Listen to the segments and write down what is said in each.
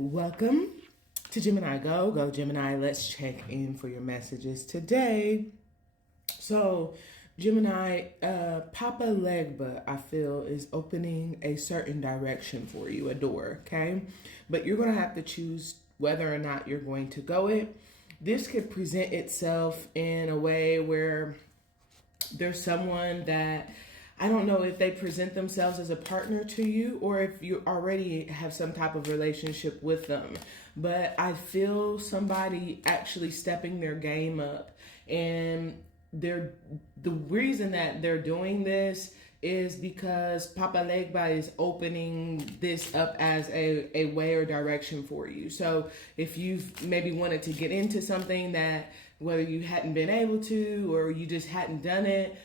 Welcome to Gemini Go. Go Gemini, let's check in for your messages today. So, Gemini, Papa Legba, I feel, is opening a certain direction for you, a door, okay? But you're going to have to choose whether or not you're going to go it. This could present itself in a way where there's someone that I don't know if they present themselves as a partner to you or if you already have some type of relationship with them. But I feel somebody actually stepping their game up. And the reason that they're doing this is because Papa Legba is opening this up as a way or direction for you. So if you've maybe wanted to get into something that whether you hadn't been able to or you just hadn't done it,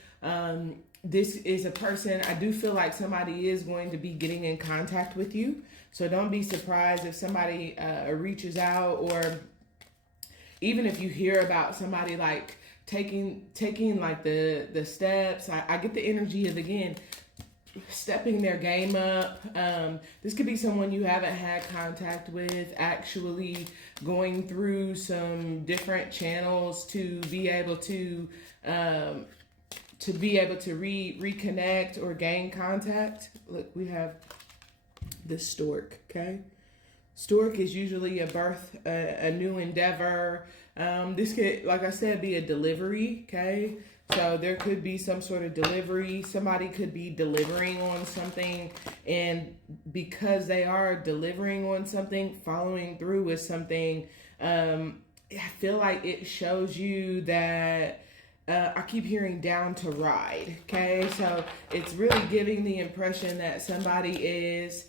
this is a person, I do feel like somebody is going to be getting in contact with you. So don't be surprised if somebody reaches out, or even if you hear about somebody like taking like the steps. I get the energy of, again, stepping their game up. This could be someone you haven't had contact with, actually going through some different channels to be able to reconnect or gain contact. Look, we have the stork, okay? Stork is usually a birth, a new endeavor. This could, like I said, be a delivery, okay? So there could be some sort of delivery. Somebody could be delivering on something, and because they are delivering on something, following through with something, I feel like it shows you that I keep hearing down to ride, okay? So it's really giving the impression that somebody is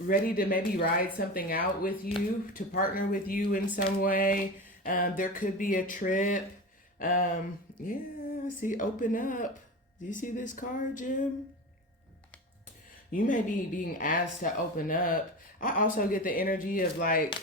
ready to maybe ride something out with you, to partner with you in some way. There could be a trip. See, open up. Do you see this card, Jim? You may be being asked to open up. I also get the energy of like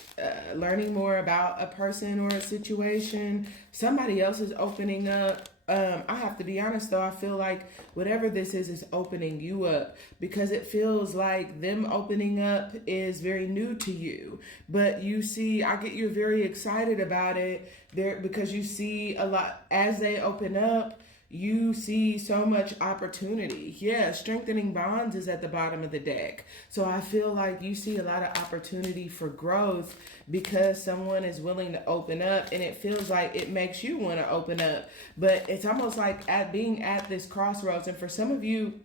learning more about a person or a situation. Somebody else is opening up. I have to be honest though, I feel like whatever this is opening you up, because it feels like them opening up is very new to you. But you see, you're very excited about it there because you see a lot as they open up. You see so much opportunity. Yeah, strengthening bonds is at the bottom of the deck. So I feel like you see a lot of opportunity for growth because someone is willing to open up, and it feels like it makes you want to open up. But it's almost like being at this crossroads. And for some of you,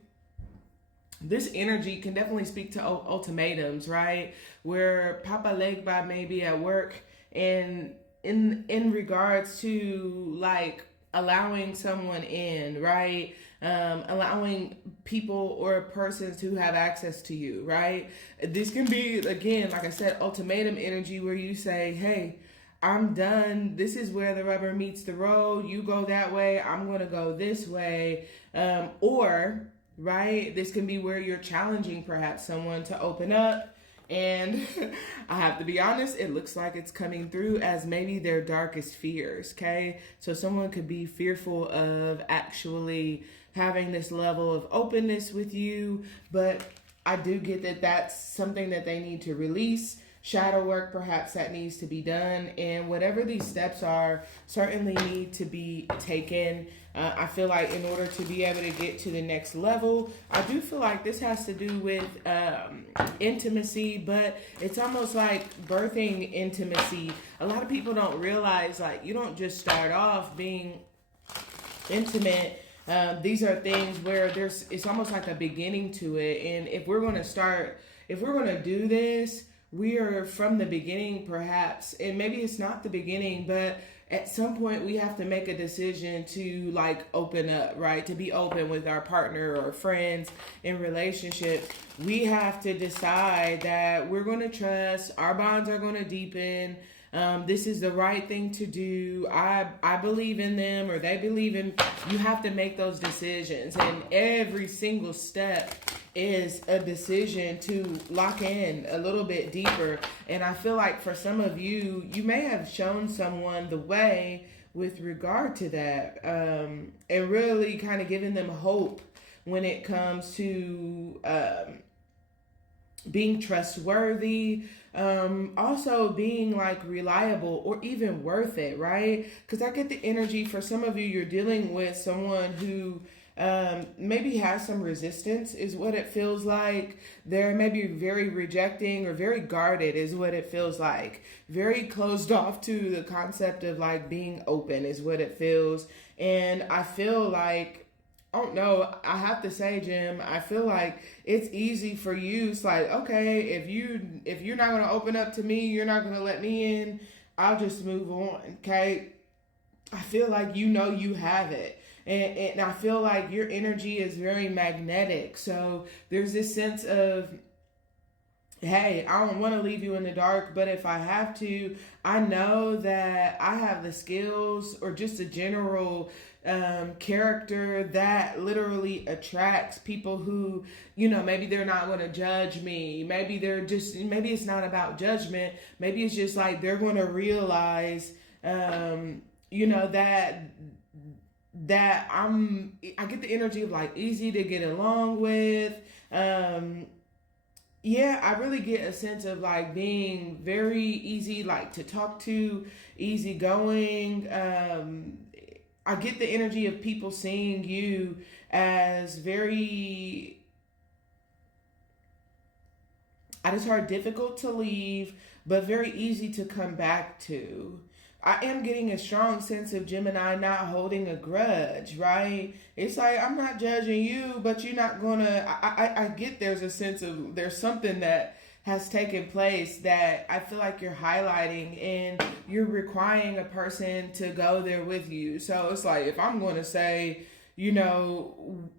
this energy can definitely speak to ultimatums, right? Where Papa Legba may be at work, and in regards to like allowing someone in, right? Allowing people or persons who have access to you, right? This can be, again, like I said, ultimatum energy where you say, hey, I'm done. This is where the rubber meets the road. You go that way. I'm going to go this way. Or, right, this can be where you're challenging perhaps someone to open up. And I have to be honest, it looks like it's coming through as maybe their darkest fears, okay? So someone could be fearful of actually having this level of openness with you, but I do get that that's something that they need to release. Shadow work, perhaps, that needs to be done. And whatever these steps are, certainly need to be taken. I feel like in order to be able to get to the next level, I do feel like this has to do with intimacy, but it's almost like birthing intimacy. A lot of people don't realize, like, you don't just start off being intimate. These are things where it's almost like a beginning to it. And if we're going to do this, we are from the beginning, perhaps, and maybe it's not the beginning, but at some point we have to make a decision to like open up, right? To be open with our partner or friends in relationships. We have to decide that we're going to trust, our bonds are going to deepen. This is the right thing to do. I believe in them, or they believe in. You have to make those decisions, and every single step is a decision to lock in a little bit deeper. And I feel like for some of you, you may have shown someone the way with regard to that, and really kind of giving them hope when it comes to being trustworthy, also being like reliable or even worth it, right? Because I get the energy for some of you, you're dealing with someone who maybe has some resistance, is what it feels like. They're maybe very rejecting or very guarded, is what it feels like. Very closed off to the concept of like being open, is what it feels. And I feel like, I don't know, I have to say, Jim, I feel like it's easy for you. It's like, okay, if you're not gonna open up to me, you're not gonna let me in, I'll just move on. Okay. I feel like you have it. And I feel like your energy is very magnetic. So there's this sense of, hey, I don't want to leave you in the dark, but if I have to, I know that I have the skills or just a general character that literally attracts people who, maybe they're not going to judge me. Maybe maybe it's not about judgment. Maybe it's just like they're going to realize, that I get the energy of like easy to get along with. Yeah, I really get a sense of like being very easy, like to talk to, easygoing. I get the energy of people seeing you as very, I just heard difficult to leave, but very easy to come back to. I am getting a strong sense of Gemini not holding a grudge, right? It's like, I'm not judging you, but you're not gonna, I get there's a sense of, there's something that has taken place that I feel like you're highlighting and you're requiring a person to go there with you. So it's like, if I'm going to say,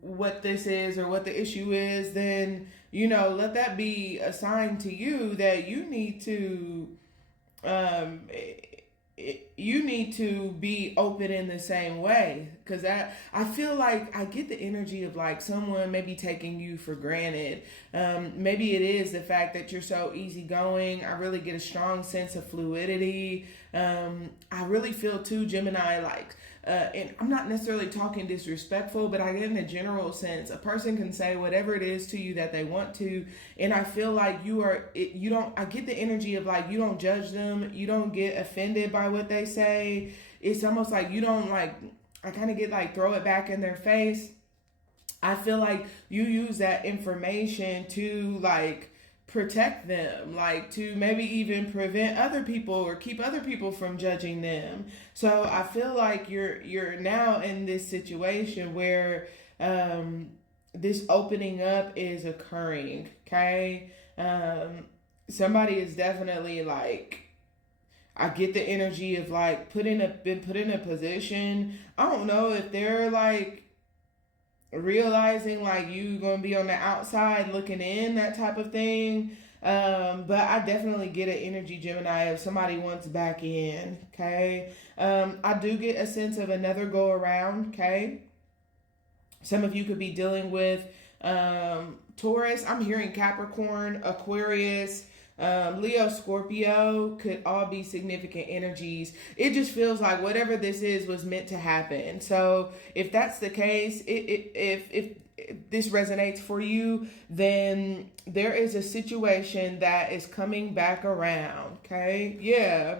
what this is or what the issue is, then, let that be a sign to you that you need to, you need to be open in the same way. Because I feel like I get the energy of like someone maybe taking you for granted. Maybe it is the fact that you're so easygoing. I really get a strong sense of fluidity. I really feel too, Gemini, like, and I'm not necessarily talking disrespectful, but I get in a general sense, a person can say whatever it is to you that they want to. And I feel like I get the energy of like, you don't judge them. You don't get offended by what they say. It's almost like you don't like, I kind of get like, throw it back in their face. I feel like you use that information to like protect them, like to maybe even prevent other people or keep other people from judging them. So I feel like you're now in this situation where this opening up is occurring. Okay, somebody is definitely like, I get the energy of like been put in a position. I don't know if they're like realizing like you gonna be on the outside looking in, that type of thing. But I definitely get an energy, Gemini, if somebody wants back in. Okay. I do get a sense of another go around. Okay. Some of you could be dealing with Taurus. I'm hearing Capricorn, Aquarius, Leo, Scorpio could all be significant energies. It just feels like whatever this is was meant to happen. So if that's the case, if this resonates for you, then there is a situation that is coming back around. Okay. Yeah.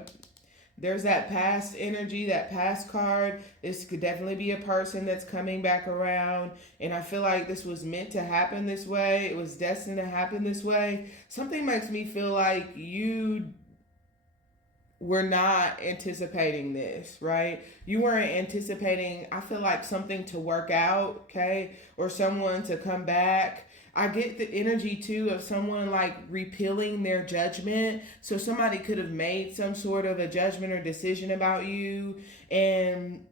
There's that past energy, that past card. This could definitely be a person that's coming back around. And I feel like this was meant to happen this way. It was destined to happen this way. Something makes me feel like you were not anticipating this, right? You weren't anticipating, I feel like, something to work out, okay? Or someone to come back. I get the energy too of someone like repealing their judgment. So somebody could have made some sort of a judgment or decision about you, and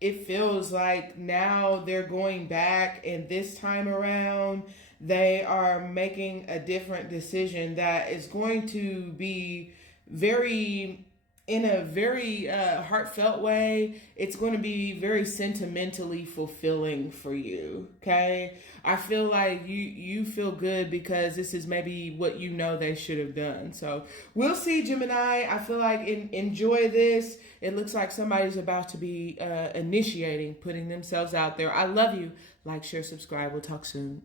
it feels like now they're going back, and this time around they are making a different decision that is going to be in a very heartfelt way. It's going to be very sentimentally fulfilling for you. Okay, I feel like you feel good because this is maybe what they should have done. So we'll see, Gemini. I feel like enjoy this. It looks like somebody's about to be initiating, putting themselves out there. I love you. Like, share, subscribe. We'll talk soon.